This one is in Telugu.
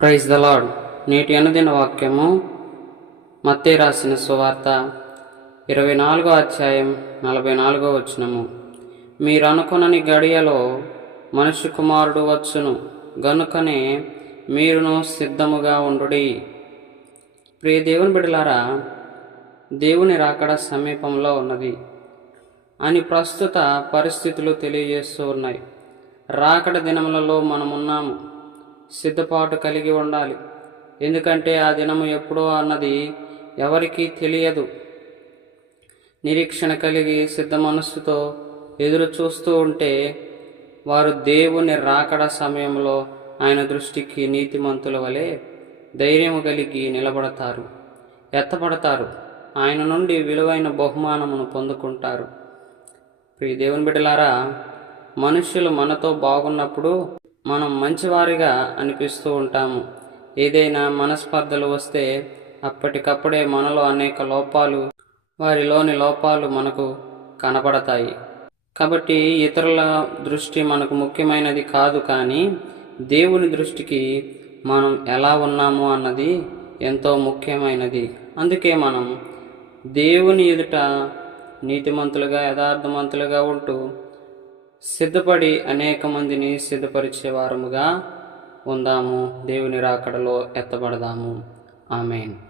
ప్రైజ్ ద లాడ్ నేటి అనుదిన వాక్యము మత్తే రాసిన సువార్త ఇరవై నాలుగో అధ్యాయం నలభై నాలుగో వచనము. మీరు అనుకునని గడియలో మనుష్య కుమారుడు వచ్చును గనుకనే మీరును సిద్ధముగా ఉండుడి. ప్రియ దేవుని బిడలారా దేవుని రాకడ సమీపంలో ఉన్నది. అని ప్రస్తుత పరిస్థితులు తెలియజేస్తూ ఉన్నాయి. రాకడ దినములలో మనమున్నాము. సిద్ధపాటు కలిగి ఉండాలి. ఎందుకంటే ఆ దినము ఎప్పుడో అన్నది ఎవరికీ తెలియదు. నిరీక్షణ కలిగి సిద్ధ మనస్సుతో ఎదురు చూస్తూ ఉంటే వారు దేవుని రాకడ సమయంలో ఆయన దృష్టికి నీతిమంతుల వలె ధైర్యం కలిగి నిలబడతారు ఎత్తపడతారు. ఆయన నుండి విలువైన బహుమానమును పొందుకుంటారు. ప్రియ దేవుని బిడ్డలారా మనుష్యులు మనతో బాగున్నప్పుడు మనం మంచివారిగా అనిపిస్తూ ఉంటాము. ఏదైనా మనస్పర్ధలు వస్తే అప్పటికప్పుడే మనలో అనేక లోపాలు వారిలోని లోపాలు మనకు కనపడతాయి. కాబట్టి ఇతరుల దృష్టి మనకు ముఖ్యమైనది కాదు కానీ దేవుని దృష్టికి మనం ఎలా ఉన్నాము అన్నది ఎంతో ముఖ్యమైనది. అందుకే మనం దేవుని ఎదుట నీతిమంతులుగా యథార్థమంతులుగా ఉంటూ సిద్ధపడి అనేక మందిని సిద్ధపరిచే వారముగా ఉందాము. దేవుని రాకడలో ఎత్తబడదాము. ఆమెన్.